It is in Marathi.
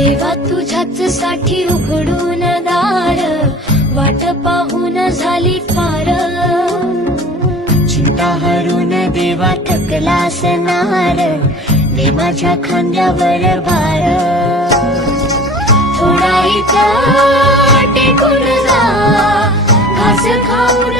देवा तुझ्याच साठी उघडून दार, वाट पाहून झाली फार. चिंता हरून देवा थकला असणार, दे माझ्या खांद्यावर भार. थोडा इथं टेकून जा, घास खाऊन